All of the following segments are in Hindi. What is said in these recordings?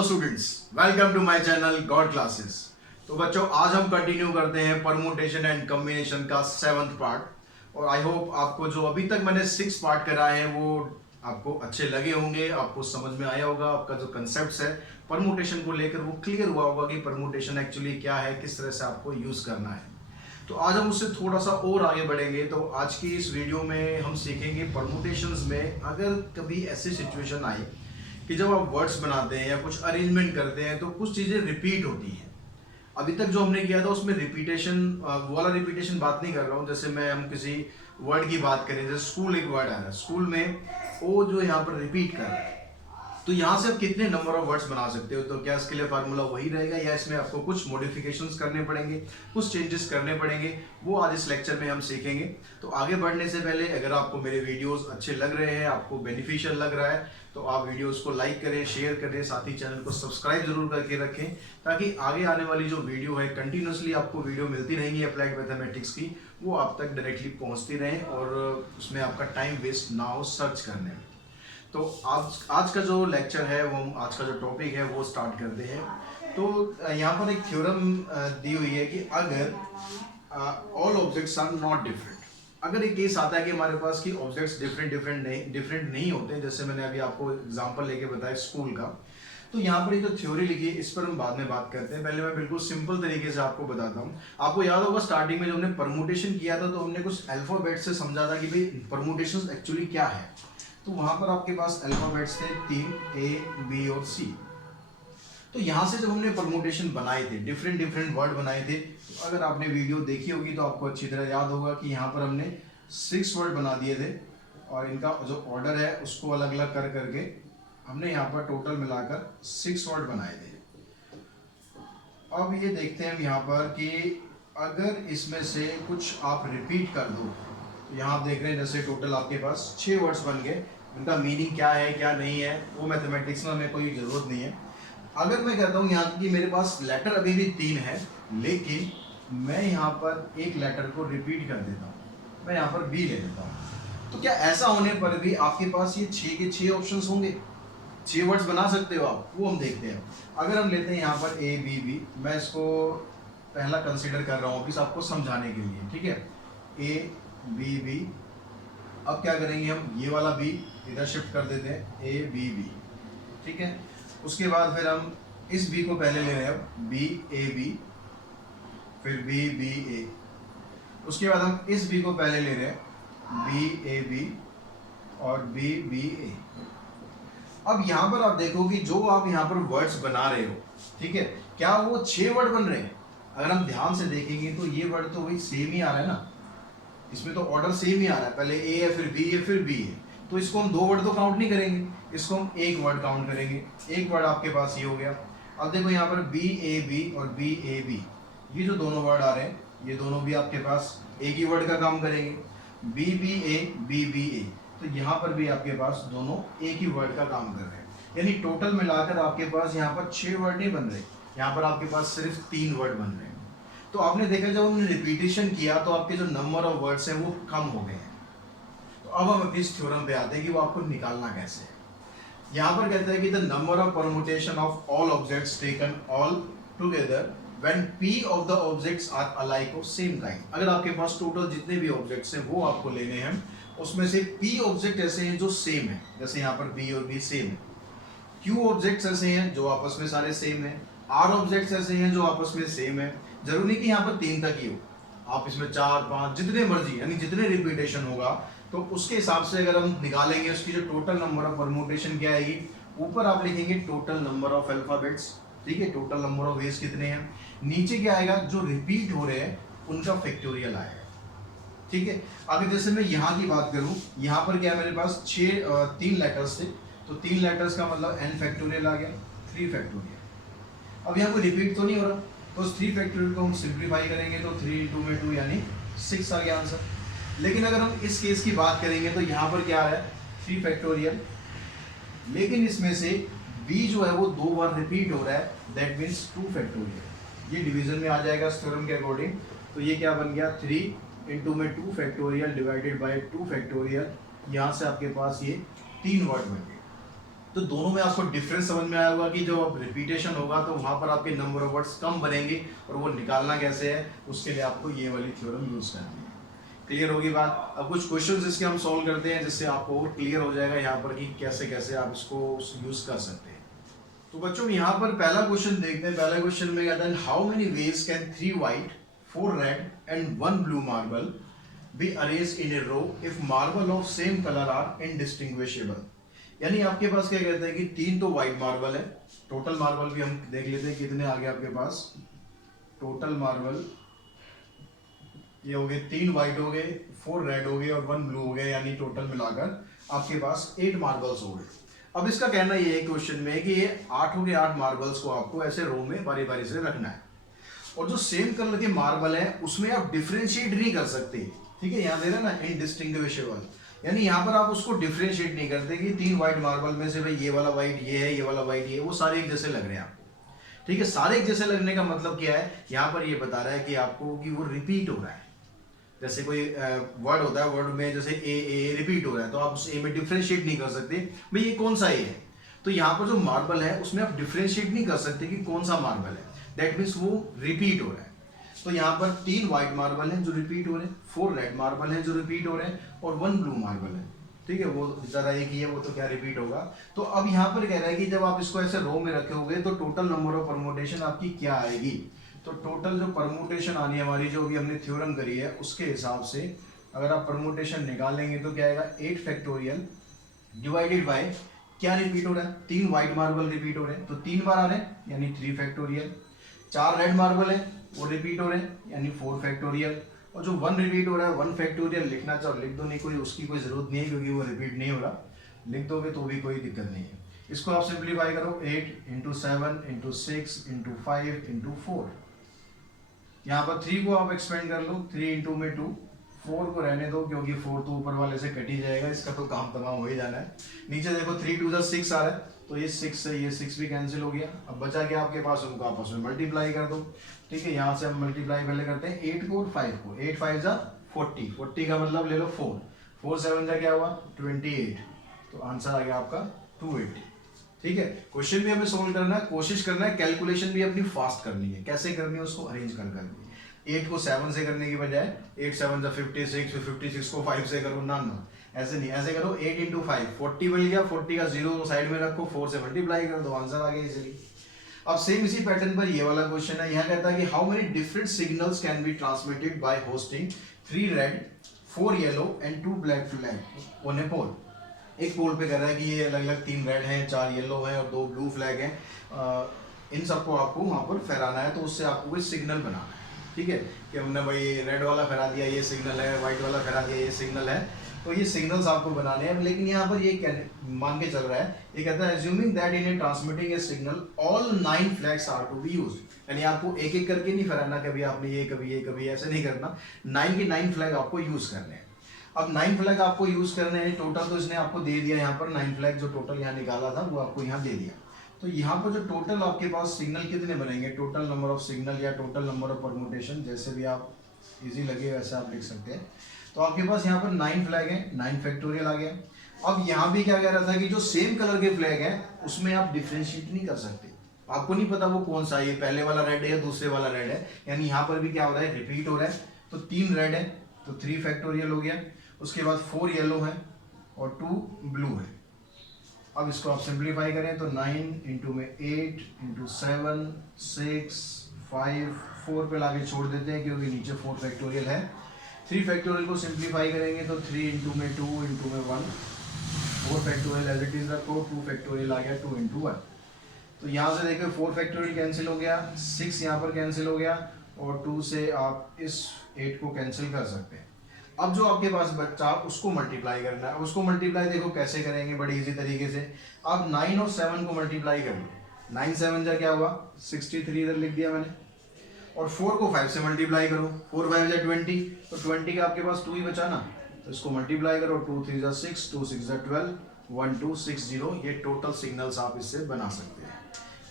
Hello students, welcome to my channel God Classes. तो बच्चों, आज हम कंटिन्यू करते हैं परमुटेशन एंड कॉम्बिनेशन का 7th पार्ट। और आई होप आपको जो अभी तक मैंने 6 पार्ट कराए हैं वो आपको अच्छे लगे होंगे, आपको समझ में आया होगा। आपका जो कंसेप्ट है परमुटेशन को लेकर वो क्लियर हुआ होगा कि परमुटेशन एक्चुअली क्या है, किस तरह से आपको यूज करना है। तो आज हम उससे थोड़ा सा और आगे बढ़ेंगे। तो आज की इस वीडियो में हम सीखेंगे परमुटेशंस में अगर कभी ऐसी सिचुएशन आई कि जब आप वर्ड्स बनाते हैं या कुछ अरेंजमेंट करते हैं तो कुछ चीज़ें रिपीट होती हैं। अभी तक जो हमने किया था उसमें रिपीटेशन वाला रिपीटेशन बात नहीं कर रहा हूँ। जैसे मैं हम किसी वर्ड की बात करें, जैसे स्कूल एक वर्ड आ रहा है, स्कूल में वो जो यहाँ पर रिपीट कर रहा है, तो यहाँ से आप कितने नंबर ऑफ वर्ड्स बना सकते हो। तो क्या इसके लिए फार्मूला वही रहेगा या इसमें आपको कुछ मॉडिफिकेशंस करने पड़ेंगे, कुछ चेंजेस करने पड़ेंगे, वो आज इस लेक्चर में हम सीखेंगे। तो आगे बढ़ने से पहले अगर आपको मेरे वीडियोस अच्छे लग रहे हैं, आपको बेनिफिशियल लग रहा है, तो आप वीडियोस को लाइक करें, शेयर करें, साथ ही चैनल को सब्सक्राइब जरूर करके रखें, ताकि आगे आने वाली जो वीडियो है कंटिन्यूसली आपको वीडियो मिलती रहेंगी अप्लाइड मैथमेटिक्स की, वो आप तक डायरेक्टली पहुंचती रहे और उसमें आपका टाइम वेस्ट ना हो सर्च करने में। तो आज का जो लेक्चर है, वो आज का जो टॉपिक है वो स्टार्ट करते हैं। तो यहाँ पर एक थ्योरम दी हुई है कि अगर all objects are not different, अगर एक केस आता है कि हमारे पास की ऑब्जेक्ट्स डिफरेंट नहीं होते, जैसे मैंने अभी आपको एग्जांपल लेके बताया स्कूल का, तो यहाँ पर ये जो थ्योरी लिखी है इस पर हम बाद में बात करते हैं। पहले मैं बिल्कुल सिंपल तरीके से आपको बताता हूँ। आपको याद होगा स्टार्टिंग में जब हमने परमुटेशन किया था तो हमने कुछ अल्फाबेट से समझा था कि भाई परमुटेशन एक्चुअली क्या है। तो वहां पर आपके पास अल्फाबेट्स थे 3, ए, बी और सी। तो यहां से जब हमने परमुटेशन बनाए थे, डिफरेंट वर्ड बनाए थे, तो अगर आपने वीडियो देखी होगी तो आपको अच्छी तरह याद होगा कि यहाँ पर हमने 6 वर्ड बना दिए थे और इनका जो ऑर्डर है उसको अलग अलग कर करके हमने यहाँ पर टोटल मिलाकर 6 वर्ड बनाए थे। अब ये देखते हैं हम यहाँ पर कि अगर इसमें से कुछ आप रिपीट कर दो, तो यहाँ आप देख रहे हैं जैसे टोटल आपके पास 6 वर्ड्स बन गए। उनका मीनिंग क्या है क्या नहीं है वो मैथमेटिक्स में हमें कोई ज़रूरत नहीं है। अगर मैं कहता हूँ यहाँ कि मेरे पास लेटर अभी भी 3 है, लेकिन मैं यहाँ पर एक लेटर को रिपीट कर देता हूँ, मैं यहाँ पर बी ले लेता हूँ, तो क्या ऐसा होने पर भी आपके पास ये 6 के 6 ऑप्शंस होंगे? 6 वर्ड्स बना सकते हो आप, वो हम देखते हैं। अगर हम लेते हैं यहाँ पर ए बी बी, मैं इसको पहला कंसिडर कर रहा हूँ अभी आपको समझाने के लिए, ठीक है। ए बी बी, अब क्या करेंगे हम, ये वाला बी इधर शिफ्ट कर देते हैं, ए बी बी, ठीक है। उसके बाद फिर हम इस बी को पहले ले रहे हैं, बी ए बी, फिर बी बी ए। उसके बाद हम इस बी को पहले ले रहे हैं, बी ए बी और बी बी ए। अब यहाँ पर आप देखो कि जो आप यहाँ पर वर्ड्स बना रहे हो, ठीक है, क्या वो 6 वर्ड बन रहे हैं? अगर हम ध्यान से देखेंगे तो ये वर्ड तो वही सेम ही आ रहा है ना, इसमें तो ऑर्डर सेम ही आ रहा है, पहले ए है फिर बी है फिर बी है। तो इसको हम 2 वर्ड तो काउंट नहीं करेंगे, इसको हम 1 वर्ड काउंट करेंगे। 1 वर्ड आपके पास ये हो गया। अब देखो यहाँ पर बी ए बी और बी ए बी, ये जो दोनों वर्ड आ रहे हैं ये दोनों भी आपके पास एक ही वर्ड का काम करेंगे, B B A B B A. तो यहाँ पर भी आपके पास दोनों एक ही वर्ड का काम कर रहे हैं, यानी टोटल मिलाकर आपके पास यहाँ पर 6 वर्ड नहीं बन रहे, यहाँ पर आपके पास सिर्फ 3 वर्ड बन रहे हैं। तो आपने देखा जब हमने रिपीटेशन किया तो आपके जो नंबर ऑफ वर्ड्स हैं वो कम हो गए हैं। तो अब हम इस थ्योरम पे आते हैं कि वो आपको निकालना कैसे है। यहाँ पर कहता है कि the number of permutation of all objects taken all together when p of the objects are alike of same kind. अगर आपके पास टोटल जितने भी ऑब्जेक्ट्स हैं वो आपको लेने हैं, उसमें से p ऑब्जेक्ट ऐसे हैं जो सेम है, जैसे यहाँ पर b और b सेम है, q ऑब्जेक्ट्स ऐसे हैं जो आपस में सारे सेम है, r ऑब्जेक्ट्स ऐसे हैं जो आपस में सेम है। जरूरी नहीं कि यहाँ पर 3 तक ही हो, आप इसमें 4 5 जितने मर्जी, यानी जितने रिपीटेशन होगा तो उसके हिसाब से अगर हम निकालेंगे उसकी जो टोटल नंबर ऑफ परमुटेशन क्या आएगी, ऊपर आप लिखेंगे टोटल नंबर ऑफ अल्फाबेट्स, ठीक है, टोटल नंबर ऑफ वेज कितने हैं, नीचे क्या आएगा जो रिपीट हो रहे हैं उनका फैक्टोरियल आएगा, ठीक है। अगर जैसे मैं यहाँ की बात करूँ, यहाँ पर क्या है मेरे पास 3 लेटर्स थे, तो 3 लेटर्स का मतलब n फैक्टोरियल आ गया, 3 फैक्टोरियल। अब यहाँ कोई रिपीट तो नहीं हो रहा, तो 3 फैक्टोरियल को हम सिंप्लीफाई करेंगे तो 3 × 2 में 2 यानी 6 आ गया आंसर। लेकिन अगर हम इस केस की बात करेंगे तो यहाँ पर क्या है 3 फैक्टोरियल, लेकिन इसमें से b जो है वो 2 बार रिपीट हो रहा है, दैट मीन्स 2 फैक्टोरियल। ये डिवीजन में आ जाएगा इस थ्योरम के अकॉर्डिंग। तो ये क्या बन गया, 3 × में 2 फैक्टोरियल डिवाइडेड बाय 2 फैक्टोरियल। यहाँ से आपके पास ये 3 वर्ड बन गए, तो दोनों में आपको डिफरेंस समझ में आया होगा कि जो अब रिपीटेशन होगा तो वहां पर आपके नंबर ऑफ वर्ड्स कम बनेंगे, और वो निकालना कैसे है उसके लिए आपको ये वाली थ्योरम यूज करनी है। क्लियर होगी बात। अब कुछ क्वेश्चंस इसके हम सॉल्व करते हैं जिससे आपको और क्लियर हो जाएगा यहाँ पर कि कैसे कैसे आप इसको यूज कर सकते हैं। तो बच्चों यहाँ पर पहला क्वेश्चन देखते हैं। पहला क्वेश्चन में कहता है how many ways can 3 white 4 red and 1 blue marble be arranged in a row if marble of same colour are indistinguishable. यानी आपके पास क्या कहते हैं कि 3 तो व्हाइट मार्बल है, टोटल मार्बल भी हम देख लेते हैं कितने आ गए आपके पास। टोटल मार्बल ये हो गए 3 व्हाइट हो गए, 4 रेड हो गए और 1 ब्लू हो गए, यानी टोटल मिलाकर आपके पास 8 मार्बल्स हो गए। अब इसका कहना ये है क्वेश्चन में कि ये 8 हो गए, 8 मार्बल्स को आपको ऐसे रो में बारी बारी से रखना है, और जो सेम कलर के मार्बल है उसमें आप डिफरेंशिएट नहीं कर सकते। ठीक है, यहाँ दे रहे ना इनडिस्टिंग्विशेबल, यानी यहाँ पर आप उसको डिफरेंशिएट नहीं करते कि 3 व्हाइट मार्बल में से भाई ये वाला व्हाइट ये है, ये वाला व्हाइट ये है, वो सारे एक जैसे लग रहे हैं आपको। ठीक है, सारे एक जैसे लगने का मतलब क्या है, यहाँ पर ये बता रहा है कि आपको कि वो रिपीट हो रहा है। जैसे कोई वर्ड होता है, वर्ड में जैसे ए रिपीट हो रहा है तो आप उस ए में डिफरेंशिएट नहीं कर सकते भाई ये कौन सा ए है। तो यहाँ पर जो मार्बल है उसमें आप डिफरेंशिएट नहीं कर सकते कि कौन सा मार्बल है, दैट मीन्स वो रिपीट हो रहा है। तो यहाँ पर 3 व्हाइट मार्बल हैं जो रिपीट हो रहे हैं, 4 रेड मार्बल हैं जो रिपीट हो रहे हैं, और 1 ब्लू मार्बल है। ठीक है, वो जरा एक ही है, वो तो क्या रिपीट होगा। तो अब यहाँ पर कह रहा है कि जब आप इसको ऐसे रो में रखे होंगे तो टोटल नंबर ऑफ परमुटेशन आपकी क्या आएगी। तो टोटल जो परमुटेशन आनी है हमारी, जो भी हमने थ्योरम करी है उसके हिसाब से अगर आप परमुटेशन निकालेंगे तो क्या आएगा 8 फैक्टोरियल डिवाइडेड बाय क्या रिपीट हो रहा है, 3 व्हाइट मार्बल रिपीट हो रहे हैं तो 3 बार आ रहे हैं यानी 3 फैक्टोरियल, 4 रेड मार्बल है वो रिपीट हो रहे हैं यानी 4 फैक्टोरियल, और जो 1 रिपीट हो रहा है 1 फैक्टोरियल लिखना चाहो लिख दो, नहीं कोई उसकी कोई जरूरत नहीं है क्योंकि वो रिपीट नहीं हो रहा, लिख दोगे तो भी कोई दिक्कत नहीं है। इसको आप सिंप्लीफाई करो 8 इंटू 7 इंटू 6 इंटू 5 इंटू 4, यहाँ पर 3 को आप एक्सपेंड कर लो, 3 इंटू में 2, 4 को रहने दो क्योंकि 4 तो ऊपर वाले से कट ही जाएगा, इसका तो काम तमाम हो ही जाना है। नीचे देखो 3 टू 6 आ रहा है तो ये 6 से ये 6 भी कैंसिल हो गया। अब बचा क्या आपके पास, उनको आपस में मल्टीप्लाई कर दो। ठीक है, यहाँ से हम मल्टीप्लाई पहले करते हैं 8 को और 5 को, 8 5 जा 40, 40 का मतलब ले लो 4, 4 7 जा क्या हुआ 28, तो आंसर आ गया आपका 280। ठीक है, क्वेश्चन भी हमें सोल्व करना है, कोशिश करना है, कैलकुलेशन भी अपनी फास्ट करनी है। कैसे करनी है उसको अरेंज कर करके, 8 को 7 से करने की बजाय 8 7 जा 56, 56 को 5 से करो ना, ऐसे नहीं, ऐसे करो 8 इंटू 5 40 मिल गया, 40 का 0 साइड में रखो, 4 से मल्टीप्लाई कर दो, आंसर आ गया इजीली। अब सेम इसी पैटर्न पर ये वाला क्वेश्चन है, यहाँ कहता है कि how many different signals can be transmitted by hoisting 3 red 4 yellow and 2 black flag on a pole. एक पोल पे कर रहा है कि ये अलग अलग 3 रेड हैं, 4 येलो हैं और 2 ब्लू फ्लैग हैं, इन सबको आपको वहाँ पर फहराना है, तो उससे आपको कोई सिग्नल बनाना है। ठीक है, कि हमने भाई रेड वाला फहरा दिया ये सिग्नल है, व्हाइट वाला फहरा दिया ये सिग्नल है, तो ये सिग्नल्स आपको बनाने हैं। लेकिन यहाँ पर ये मान के चल रहा है, ये कहता है assuming that in a transmitting a signal all 9 flags are to be used, यानी आपको एक एक करके नहीं फहराना, कभी आपने ये कभी ये कभी ऐसे नहीं करना, 9 के 9 फ्लैग आपको यूज करने हैं। अब 9 फ्लैग आपको यूज करने हैं, टोटल तो इसने आपको दे दिया यहाँ पर 9 फ्लैग, जो टोटल यहाँ निकाला था वो आपको यहाँ दे दिया। तो यहाँ पर जो टोटल आपके पास सिग्नल कितने बनेंगे, टोटल नंबर ऑफ सिग्नल या टोटल नंबर ऑफ परमुटेशन, जैसे भी आप इजी लगे वैसे आप लिख सकते हैं। तो आपके पास यहाँ पर 9 फ्लैग हैं, 9 फैक्टोरियल आ गया। अब यहाँ भी क्या कह रहा था कि जो सेम कलर के फ्लैग हैं उसमें आप डिफरेंशिएट नहीं कर सकते, आपको नहीं पता वो कौन सा है, ये पहले वाला रेड है या दूसरे वाला रेड है, यानी यहाँ पर भी क्या हो रहा है रिपीट हो रहा है। तो 3 रेड है तो 3 फैक्टोरियल हो गया, उसके बाद 4 येलो है और 2 ब्लू है। अब इसको आप सिंप्लीफाई करें तो 9 इंटू में 8 इंटू 7 6 5 4 पे लाके छोड़ देते हैं क्योंकि नीचे 4 फैक्टोरियल है। 3 फैक्टोरियल को सिंप्लीफाई करेंगे तो 3 इंटू में 2 इंटू में 1, 4 फैक्टोरियल एज इट इज रखो, 2 फैक्टोरियल आ गया 2 इंटू 1। तो यहाँ से देखो 4 फैक्टोरियल कैंसिल हो गया, 6 यहाँ पर कैंसिल हो गया और 2 से आप इस 8 को कैंसिल कर सकते हैं। अब जो आपके पास बच्चा उसको मल्टीप्लाई करना है, उसको मल्टीप्लाई देखो कैसे करेंगे, बड़ी इजी तरीके से। आप 9 और 7 को मल्टीप्लाई कर लो, 9 7 जा क्या हुआ 63 इधर लिख दिया मैंने, और 4 को 5 से मल्टीप्लाई करो, 4 5 जा 20, तो 20 का आपके पास 2 ही बचा ना, तो इसको मल्टीप्लाई करो, 2 3 जा 6, 2 6 जा 12, 1 2 6 0, ये टोटल सिग्नल्स आप इससे बना सकते हैं।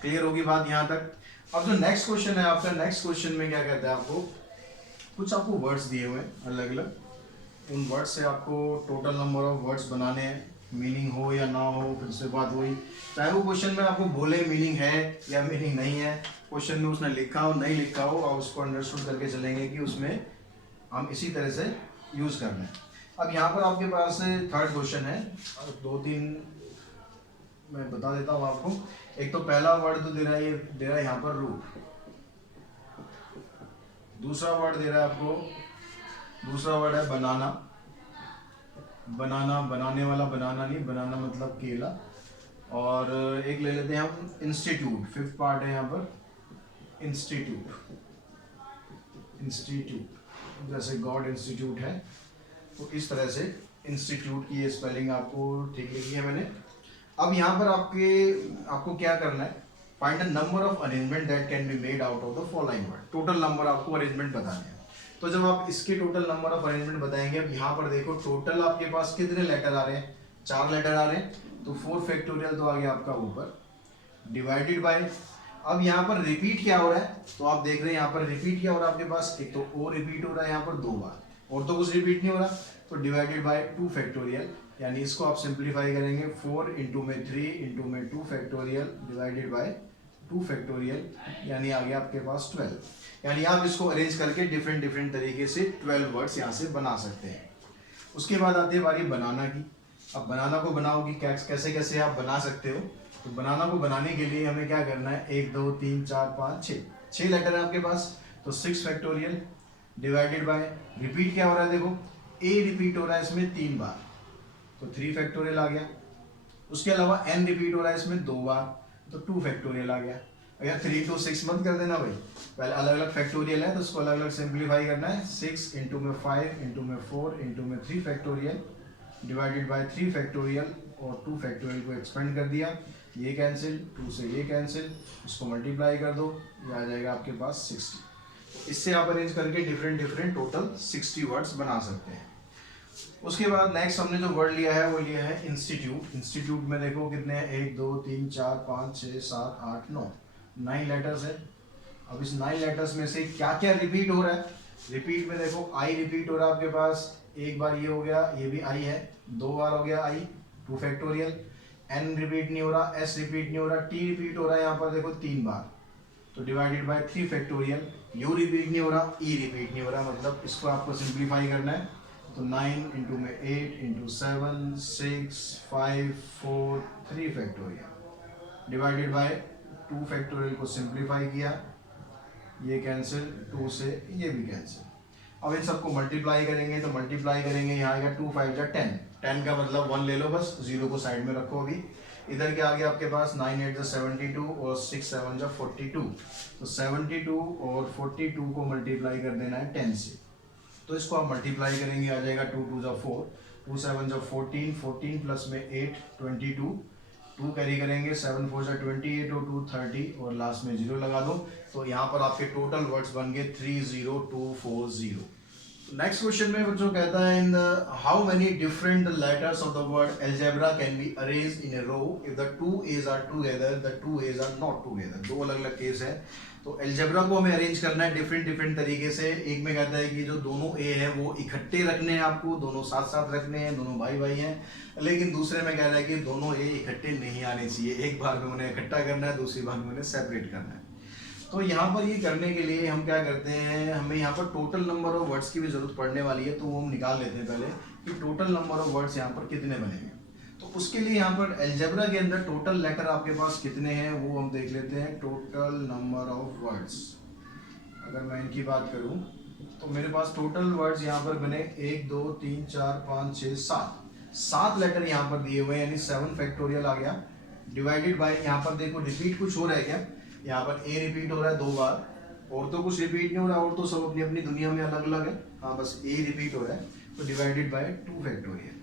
क्लियर होगी बात यहाँ तक। अब जो नेक्स्ट क्वेश्चन है आपका, नेक्स्ट क्वेश्चन में क्या कहता है, आपको कुछ आपको वर्ड्स दिए हुए हैं अलग अलग, उन वर्ड्स से आपको टोटल नंबर ऑफ वर्ड्स बनाने हैं। मीनिंग हो या ना हो, फिर से बात वही, चाहे वो क्वेश्चन में आपको बोले मीनिंग है या मीनिंग नहीं है, क्वेश्चन में उसने लिखा हो नहीं लिखा हो, आप उसको अंडरस्टूड करके चलेंगे कि उसमें हम इसी तरह से यूज़ करना है। अब यहाँ पर आपके पास थर्ड क्वेश्चन है, दो तीन मैं बता देता हूँ आपको। एक तो पहला वर्ड तो दे रहा है यहाँ पर रूट, दूसरा वर्ड दे रहा है आपको, दूसरा वर्ड है बनाना, बनाना बनाने वाला बनाना नहीं, बनाना मतलब केला। और एक ले लेते हैं हम इंस्टीट्यूट, फिफ्थ पार्ट है यहाँ पर इंस्टीट्यूट, इंस्टीट्यूट जैसे गॉड इंस्टीट्यूट है, तो इस तरह से इंस्टीट्यूट की ये स्पेलिंग आपको ठीक लिखी है मैंने। अब यहाँ पर आपको क्या करना है, find the number of arrangement that can be made out of the following word. Total number आपको अरेंजमेंट बताने हैं। तो जब आप इसके टोटल नंबर ऑफ अरेंजमेंट बताएंगे, अब यहाँ पर देखो टोटल आपके पास कितने लेटर आ रहे हैं, 4 लेटर आ रहे हैं, तो 4 फैक्टोरियल तो आ गया आपका ऊपर, डिवाइडेड बाय, अब यहाँ पर रिपीट क्या हो रहा है, तो आप देख रहे हैं यहाँ पर रिपीट क्या हो रहा है आपके पास, एक तो ओ रिपीट हो रहा है यहाँ पर 2 बार, और तो कुछ रिपीट नहीं हो रहा, तो डिवाइडेड बाय 2 फैक्टोरियल, यानी इसको आप सिंप्लीफाई करेंगे 4 इंटू में 3 इंटू में 2 फैक्टोरियल डिवाइडेड बाय 2 फैक्टोरियल, यानी आ गया आपके पास 12। यानी आप इसको अरेंज करके डिफरेंट डिफरेंट तरीके से 12 वर्ड्स यहाँ से बना सकते हैं। उसके बाद आती है बारी बनाना की। अब बनाना को बनाओगी कैसे कैसे आप बना सकते हो, तो बनाना को बनाने के लिए हमें क्या करना है, 1 2 3 4 5 6 लेटर है आपके पास, तो 6 फैक्टोरियल डिवाइडेड बाय, रिपीट क्या हो रहा है देखो, ए रिपीट हो रहा है इसमें 3 बार, तो 3 फैक्टोरियल आ गया। उसके अलावा एन रिपीट हो रहा है इसमें 2 बार, तो 2 फैक्टोरियल आ गया। अगर 3 to 6 मत कर देना भाई, पहले अलग अलग फैक्टोरियल है तो उसको अलग अलग सिंप्लीफाई करना है, 6 इंटू में 5 इंटू में 4 इंटू में 3 फैक्टोरियल डिवाइडेड बाय 3 फैक्टोरियल, और 2 फैक्टोरियल को एक्सपेंड कर दिया, ये कैंसिल, 2 से ये कैंसिल, इसको मल्टीप्लाई कर दो, ये आ जाएगा आपके पास 60। इससे आप अरेंज करके डिफरेंट डिफरेंट टोटल 60 वर्ड्स बना सकते हैं। उसके बाद नेक्स्ट हमने जो वर्ड लिया है वो लिया है इंस्टीट्यूट। इंस्टीट्यूट में देखो कितने हैं, 1 2 3 4 5 6 7 8 9, 9 लेटर्स है। अब इस 9 लेटर्स में से क्या क्या रिपीट हो रहा है, रिपीट में देखो आई रिपीट हो रहा है आपके पास, एक बार ये हो गया, ये भी आई है, 2 बार हो गया आई, 2 फैक्टोरियल, एन रिपीट नहीं हो रहा, एस रिपीट नहीं हो रहा, टी रिपीट हो रहा है यहाँ पर देखो 3 बार, तो divided by 3 factorial, you repeat नहीं हो रहा, ई रिपीट नहीं हो रहा, मतलब इसको आपको सिंप्लीफाई करना है, तो 9 इंटू में 8 into 7 6 5 4 3 factorial divided by 2 factorial को सिंप्लीफाई किया, ये कैंसिल, 2 से ये भी कैंसिल। अब इन सबको मल्टीप्लाई करेंगे, तो मल्टीप्लाई करेंगे, यहाँ आएगा 2 5 जा 10, 10 का मतलब 1 ले लो बस, 0 को साइड में रखो अभी। इधर क्या आ गया आपके पास, 9 8 जा 72 और 6 7 जा 42, तो 72 और 42 को मल्टीप्लाई कर देना है 10 से, तो इसको आप मल्टीप्लाई करेंगे, आ जाएगा 2 2 जा 4, 2 7 जा 14, 14 प्लस में 8 22, 2 कैरी करेंगे, 7 4 जा 28 और 2 30 और लास्ट में 0 लगा दो, तो यहाँ पर आपके टोटल वर्ड्स बन गए 30240। नेक्स्ट क्वेश्चन में बच्चों कहता है, in how many different letters of the word algebra can be arranged in a row if the 2 A's are together, the 2 A's are not together. दो अलग अलग केस है, तो अलजेब्रा को हमें अरेंज करना है डिफरेंट डिफरेंट तरीके से। एक में कहता है कि जो दोनों ए है वो इकट्ठे रखने हैं, आपको दोनों साथ साथ रखने हैं, दोनों भाई भाई हैं। लेकिन दूसरे में कह रहा है कि दोनों ए इकट्ठे नहीं आने चाहिए, एक बार में उन्हें इकट्ठा करना है, दूसरी बार में उन्हें सेपरेट करना है। तो यहाँ पर ये करने के लिए हम क्या करते हैं, हमें यहाँ पर टोटल नंबर ऑफ वर्ड्स की भी जरूरत पड़ने वाली है, तो वो हम निकाल लेते हैं पहले कि टोटल नंबर ऑफ वर्ड्स यहाँ पर कितने बनेंगे। तो उसके लिए यहाँ पर अलजेब्रा के अंदर टोटल लेटर आपके पास कितने हैं वो हम देख लेते हैं। टोटल नंबर ऑफ वर्ड्स, अगर मैं इनकी बात करूँ तो मेरे पास टोटल वर्ड्स यहाँ पर बने 1 2 3 4 5 6 7 लेटर यहाँ पर दिए हुए हैं, यानी 7 फैक्टोरियल आ गया, डिवाइडेड बाय, यहाँ पर देखो रिपीट कुछ हो रहा है क्या, यहाँ पर ए रिपीट हो रहा है 2 बार, और तो कुछ रिपीट नहीं हो रहा, और तो सब अपनी अपनी दुनिया में अलग अलग है, हाँ बस ए रिपीट हो रहा है, तो डिवाइडेड बाय 2 फैक्टोरियल,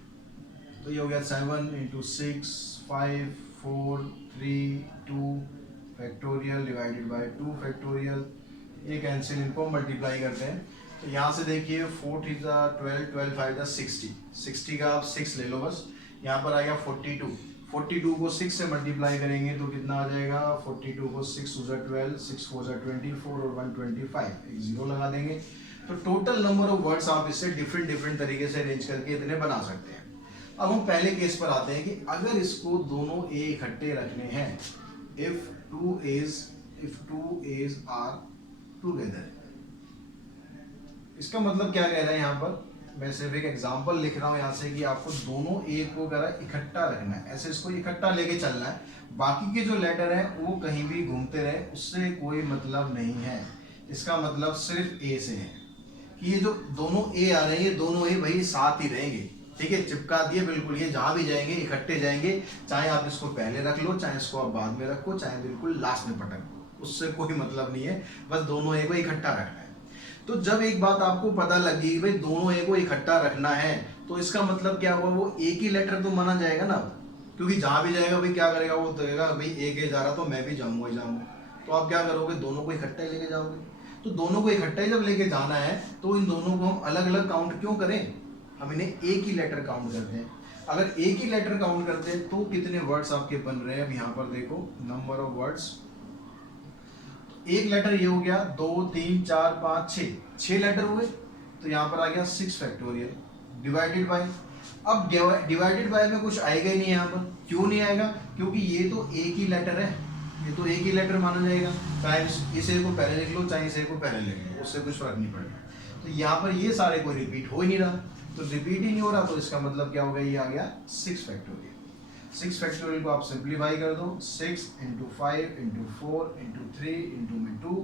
तो ये हो गया 7 into 6 5 4 3 2 factorial divided by 2 factorial, ये कैंसिल, इनको मल्टीप्लाई करते हैं। तो यहाँ से देखिए 4 3 12 12 5 60, 60 का आप 6 ले लो बस, यहाँ पर आएगा 42, 42 को 6 से मल्टीप्लाई करेंगे तो कितना आ जाएगा, 42 को 6 2 12, 6 4 24 और 125, एक 0 लगा देंगे। तो टोटल नंबर ऑफ वर्ड्स आप इससे डिफरेंट डिफरेंट तरीके से अरेंज करके इतने बना सकते हैं। अब हम पहले केस पर आते हैं कि अगर इसको दोनों ए इकट्ठे रखने हैं, if two A's are together, इसका मतलब क्या कह रहा है यहाँ पर, मैं सिर्फ एक एग्जांपल लिख रहा हूँ यहाँ से कि आपको दोनों ए को अगर इकट्ठा रखना है, ऐसे इसको इकट्ठा लेके चलना है, बाकी के जो लेटर हैं वो कहीं भी घूमते रहे, उससे कोई मतलब नहीं है। इसका मतलब सिर्फ ए से है कि ये जो दोनों ए आ रहे हैं, ये दोनों ए भाई साथ ही रहेंगे, ठीक है, चिपका दिए बिल्कुल, ये जहां भी जाएंगे इकट्ठे जाएंगे, चाहे आप इसको पहले रख लो, चाहे इसको आप बाद में रखो, चाहे बिल्कुल लास्ट में पटक दो, उससे कोई मतलब नहीं है, बस दोनों ए को इकट्ठा रखना है। तो जब एक बात आपको पता लगी भाई दोनों ए को इकट्ठा रखना है, तो इसका मतलब क्या हुआ, वो एक ही लेटर तो माना जाएगा ना, क्योंकि जहां भी जाएगा भाई क्या करेगा, वो कहेगा भाई एक ए जा रहा तो मैं भी जाऊंगा ही जाऊंगा, तो आप क्या करोगे, दोनों को इकट्ठा ही लेके जाओगे। तो दोनों को इकट्ठा ही जब लेके जाना है तो इन दोनों को हम अलग अलग काउंट क्यों करें, हम इन्हें एक ही लेटर काउंट करते हैं। अगर एक ही लेटर काउंट करते हैं तो कितने वर्ड्स आपके बन रहे हैं, अब यहाँ पर देखो नंबर ऑफ वर्ड्स, एक लेटर ये हो गया, 2 3 4 5 6 लेटर हुए, तो यहाँ पर आ गया 6 फैक्टोरियल डिवाइडेड बाय, अब डिवाइडेड बाय में कुछ आएगा ही नहीं यहाँ पर, क्यों नहीं आएगा, क्योंकि ये तो एक ही लेटर है, ये तो एक ही लेटर माना जाएगा, चाहे इसे को पहले लिख लो चाहे इसे को पहले लिख लो, उससे कुछ फर्क नहीं पड़ेगा। तो यहाँ पर ये सारे कोई रिपीट हो ही नहीं रहा, तो रिपीट ही नहीं हो रहा, तो इसका मतलब क्या होगा, ये आ गया 6 फैक्टोरियल। 6 फैक्टोरियल को आप सिंप्लीफाई कर दो, 6 इंटू 5 इंटू 4 इंटू 3 इंटू में 2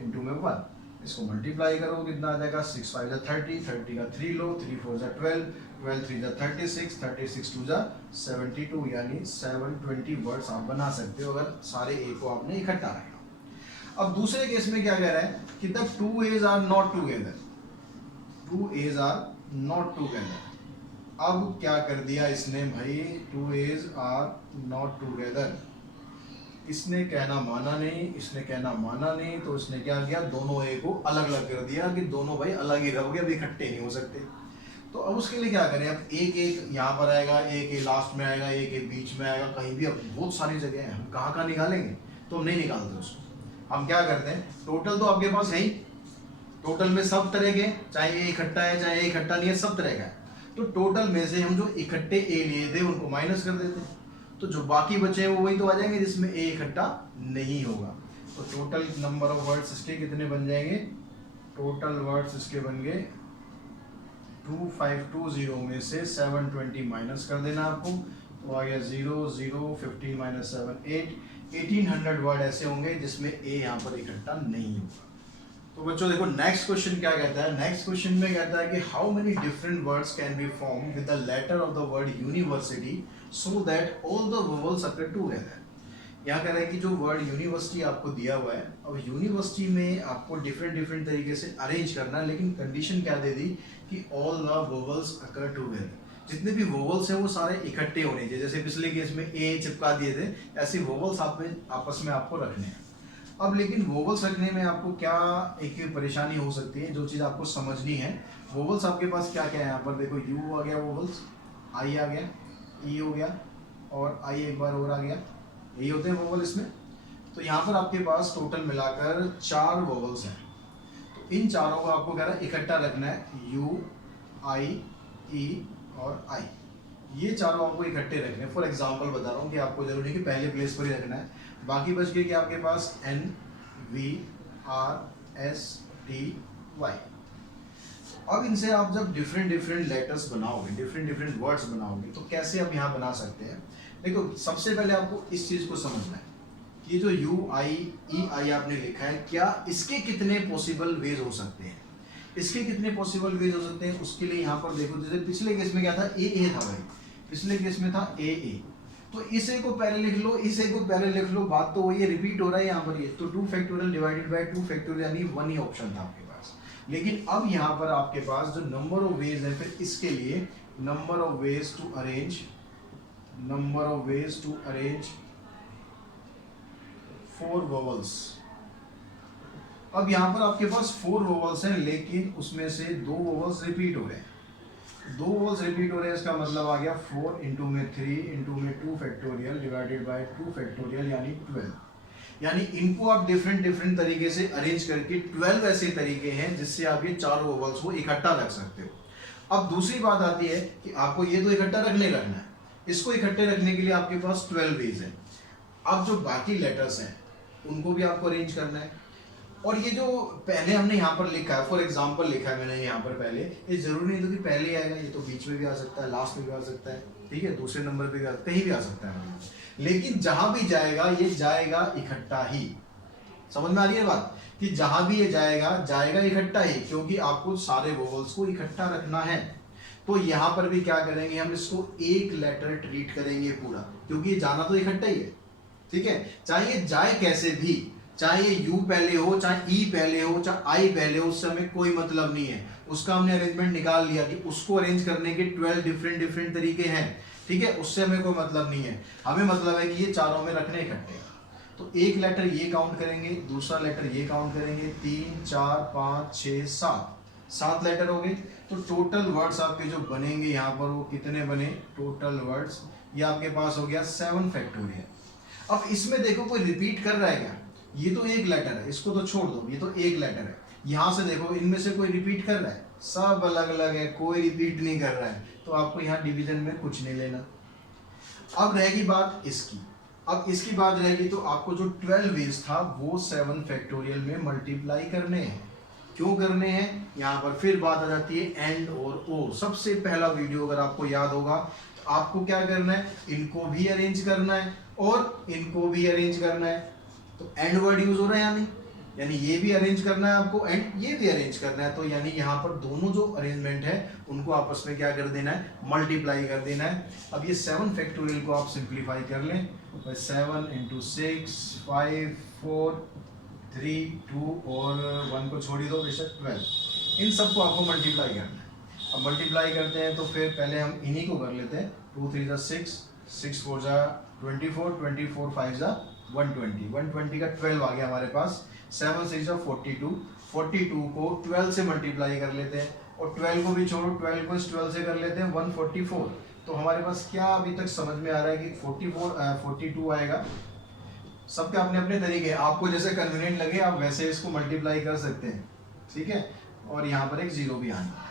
इंटू में 1, इसको मल्टीप्लाई करो, कितना आ जाएगा, 6 5 30, 30 का 3 लो, 3 4 12, 12 3 36, 36 2 72, यानी 720 वर्ड्स आप बना सकते हो अगर सारे ए को आपने इकट्ठा रखा। अब दूसरे केस में क्या कह रहा है कि the two A's are not together, two A's are not together. अब क्या कर दिया इसने भाई, two A's are not together, इसने कहना माना नहीं, इसने कहना माना नहीं, तो इसने क्या किया, दोनों ए को अलग अलग कर दिया कि दोनों भाई अलग ही रहोगे, अब इकट्ठे नहीं हो सकते। तो अब उसके लिए क्या करें, अब एक एक यहाँ पर आएगा, एक ए लास्ट में आएगा, एक ए बीच में आएगा, कहीं भी, अब बहुत सारी जगह है, हम कहाँ निकालेंगे, तो हम नहीं निकालते उसको। हम क्या करते हैं, टोटल तो आपके पास है ही, टोटल में सब तरह के, चाहे ए इकट्ठा है चाहे ए इकट्ठा नहीं है, सब तरह का है, तो टोटल में से हम जो इकट्ठे ए लिए थे उनको माइनस कर देते हैं, तो जो बाकी बचे हैं वो वही तो आ जाएंगे जिसमें ए इकट्ठा नहीं होगा। तो टोटल नंबर ऑफ वर्ड्स इसके कितने बन जाएंगे, टोटल वर्ड्स इसके बन गए 2520 में से 720 माइनस कर देना आपको, तो आ गया 0 0 15 माइनस 7 8, 1800 वर्ड ऐसे होंगे जिसमें ए यहाँ पर इकट्ठा नहीं होगा। तो बच्चों देखो नेक्स्ट क्वेश्चन क्या कहता है, नेक्स्ट क्वेश्चन में कहता है कि how many different words can be form with the letter of the word university so that all the vowels occur together. यहाँ कह रहा है कि जो वर्ड यूनिवर्सिटी आपको दिया हुआ है, अब यूनिवर्सिटी में आपको डिफरेंट तरीके से अरेंज करना है, लेकिन कंडीशन क्या दे दी कि all the vowels occur together, जितने भी वोवेल्स हैं वो सारे इकट्ठे होने चाहिए, जैसे पिछले केस में ए चिपका दिए थे, ऐसे वोवेल्स आपस में आपको रखने हैं। अब लेकिन वोवेल्स रखने में आपको क्या एक परेशानी हो सकती है, जो चीज़ आपको समझनी है, वोवेल्स आपके पास क्या क्या है, यहाँ पर देखो यू आ गया वोवेल्स, आई आ गया, ई हो गया, और आई एक बार और आ गया, यही होते हैं वोवेल इसमें। तो यहाँ पर आपके पास टोटल मिलाकर 4 वोवेल्स हैं, तो इन चारों को आपको कह रहा है इकट्ठा रखना है, यू आई ई और आई, ये चारों आपको इकट्ठे रखने हैं। फॉर एग्जांपल बता रहा हूँ कि आपको जरूरी है कि पहले प्लेस पर ही रखना है, बाकी बच गए कि आपके पास N V R S T Y. अब इनसे आप जब डिफरेंट लेटर्स बनाओगे, डिफरेंट वर्ड्स बनाओगे, तो कैसे आप यहाँ बना सकते हैं। देखो सबसे पहले आपको इस चीज़ को समझना है कि जो यू आई ई आई आपने लिखा है, क्या इसके कितने पॉसिबल वेज हो सकते हैं, इसके कितने पॉसिबल वेज हो सकते हैं। उसके लिए यहाँ पर देखो, जैसे पिछले केस में क्या था, ए था भाई, पिछले केस में था ए, तो इस ए को पहले लिख लो, इस ए को पहले लिख लो, बात तो वही रिपीट हो रहा है यहाँ पर, ये तो 2 फैक्टोरियल डिवाइडेड बाय 2 फैक्टोरियल, यानी 1 ही ऑप्शन था आपके पास। लेकिन अब यहाँ पर आपके पास जो नंबर ऑफ वेज है, फिर इसके लिए number of ways to arrange 4 vowels. अब यहाँ पर आपके पास 4 वोवेल्स हैं, लेकिन उसमें से 2 वोवेल्स रिपीट हो रहे हैं, 2 वोवेल्स रिपीट हो रहे हैं, इसका मतलब आ गया 4 इंटू में 3 इंटू में 2 फैक्टोरियल डिवाइडेड बाय 2 फैक्टोरियल, यानी 12। यानी इनको आप डिफरेंट तरीके से अरेंज करके 12 ऐसे तरीके हैं जिससे आप ये 4 वोवेल्स को इकट्ठा रख सकते हो। अब दूसरी बात आती है कि आपको ये तो इकट्ठा रखना है, इसको इकट्ठे रखने के लिए आपके पास 12 वेज है। अब जो बाकी लेटर्स हैं उनको भी आपको अरेंज करना है। और ये जो पहले हमने यहाँ पर लिखा है, फॉर एग्जाम्पल लिखा है मैंने यहाँ पर पहले, ये जरूरी नहीं तो कि पहले आएगा, ये तो बीच में भी आ सकता है, लास्ट में भी आ सकता है, ठीक है, दूसरे नंबर पे भी कहीं भी आ सकता है, लेकिन जहां भी जाएगा ये जाएगा इकट्ठा ही। समझ में आ रही है बात कि जहां भी ये जाएगा जाएगा इकट्ठा ही, क्योंकि आपको सारे वोवल्स को इकट्ठा रखना है। तो यहाँ पर भी क्या करेंगे, हम इसको एक लेटर ट्रीट करेंगे पूरा, क्योंकि ये जाना तो इकट्ठा ही है, ठीक है, चाहे ये जाए कैसे भी, चाहे ये यू पहले हो, चाहे ई पहले हो, चाहे आई पहले हो, उससे हमें कोई मतलब नहीं है। उसका हमने अरेंजमेंट निकाल लिया कि उसको अरेंज करने के 12 डिफरेंट तरीके हैं, ठीक है, उससे हमें कोई मतलब नहीं है। हमें मतलब है कि ये चारों में रखने इकट्ठे। तो एक लेटर ये काउंट करेंगे, दूसरा लेटर ये काउंट करेंगे, 3 4 5 6 7 लेटर हो गए। तो टोटल वर्ड्स आपके जो बनेंगे यहाँ पर वो कितने बने, टोटल वर्ड्स ये आपके पास हो गया 7 फैक्टोरियल। अब इसमें देखो कोई रिपीट कर रहा है क्या, ये तो एक लेटर है, इसको तो छोड़ दो, ये तो एक लेटर है। यहाँ से देखो इनमें से कोई रिपीट कर रहा है, सब अलग अलग है, कोई रिपीट नहीं कर रहा है, तो आपको यहाँ डिवीजन में कुछ नहीं लेना। अब रहेगी बात इसकी, अब इसकी बात रहेगी तो आपको जो 12 वेज था वो 7 फैक्टोरियल में मल्टीप्लाई करने हैं। क्यों करने हैं, यहाँ पर फिर बात आ जाती है एंड और ओ। सबसे पहला वीडियो अगर आपको याद होगा तो आपको क्या करना है, इनको भी अरेंज करना है और इनको भी अरेंज करना है। तो एंड वर्ड यूज हो रहा है यानी यानी ये भी अरेंज करना है आपको एंड ये भी अरेंज करना है। तो यानी यहाँ पर दोनों जो अरेंजमेंट है उनको आपस में क्या कर देना है, मल्टीप्लाई कर देना है। अब ये 7 फैक्टोरियल को आप सिंप्लीफाई कर लें, 7 × 6 5 4 3 2 और 1 को छोड़ दो, बेशक 12। इन सबको आपको मल्टीप्लाई करना है। अब मल्टीप्लाई करते हैं तो फिर पहले हम इन्हीं को कर लेते हैं। 2 3 6 6 4 24 24 5 120 120 का 12 आ गया हमारे पास। 7 6 42 42 को 12 से मल्टीप्लाई कर लेते हैं और 12 को भी छोड़ो, 12 को इस 12 से कर लेते हैं 144। तो हमारे पास क्या अभी तक समझ में आ रहा है कि 42 आएगा। सबके अपने अपने तरीके, आपको जैसे कन्वीनियंट लगे आप वैसे इसको मल्टीप्लाई कर सकते हैं, ठीक है। और यहाँ पर एक जीरो भी आना,